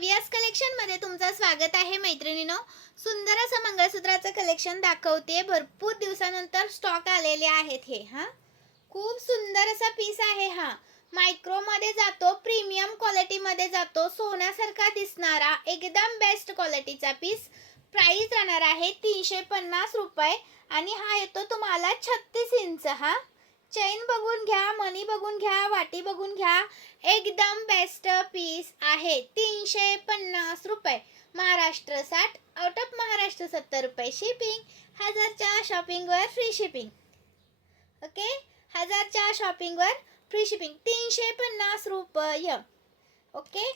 व्यास collection मध्ये तुमचं स्वागत आहे मैत्रिणींनो. सुंदर असं मंगळसूत्राचं कलेक्शन दाखवते. भरपूर दिवसानंतर स्टॉक आलेले आहेत हे. खूप सुंदर असा पीस आहे हा. मायक्रो मध्ये जातो, प्रीमियम क्वालिटी मध्ये जातो, सोन्यासारखा दिसणारा एकदम बेस्ट क्वालिटीचा पीस. प्राइस राहणार आहे 350 रुपये आणि हा येतो तुम्हाला 36 इंच. चेन बघून घ्या, मनी बघून घ्या, वाटी बघून घ्या. एकदम बेस्ट पीस आहे. 350 रुपये. महाराष्ट्र 60, आउट ऑफ महाराष्ट्र 70 रुपये शिपिंग. 1000च्या शॉपिंगवर फ्री शिपिंग. ओके, 1000च्या शॉपिंगवर फ्री शिपिंग. 350 रुपये. ओके,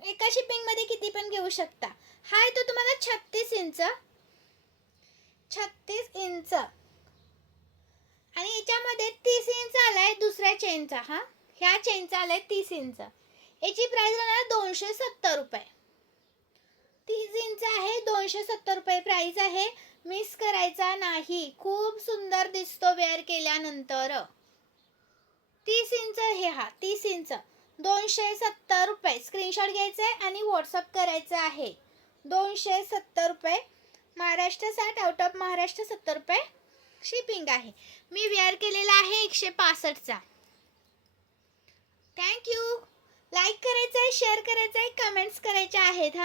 एका शिपिंग मध्ये किती पण घेऊ शकता. हा येतो तुम्हाला 36 इंच. 36 इंच आणि याच्यामध्ये 30 इंच आलाय दुसऱ्या चेनचा. ह्या चेनचा आलाय 30 इंच. याची प्राइस राहणार 270 रुपये. 30 इंच आहे, 270 रुपये प्राइस आहे. मिस करायचा नाही. खूप सुंदर दिसतो वेअर केल्यानंतर. 30 इंच हे 30 इंच 270 रुपये. स्क्रीनशॉट घ्यायचा आहे आणि व्हॉट्सअप करायचं आहे. 270 रुपये. महाराष्ट्र 60, आउट ऑफ महाराष्ट्र 70 रुपये शिपिंग आहे. मी वेअर केलेला आहे 165चा. थँक्यू. लाईक करायचं आहे, शेअर करायचं आहे, कमेंट्स करायचे आहेत.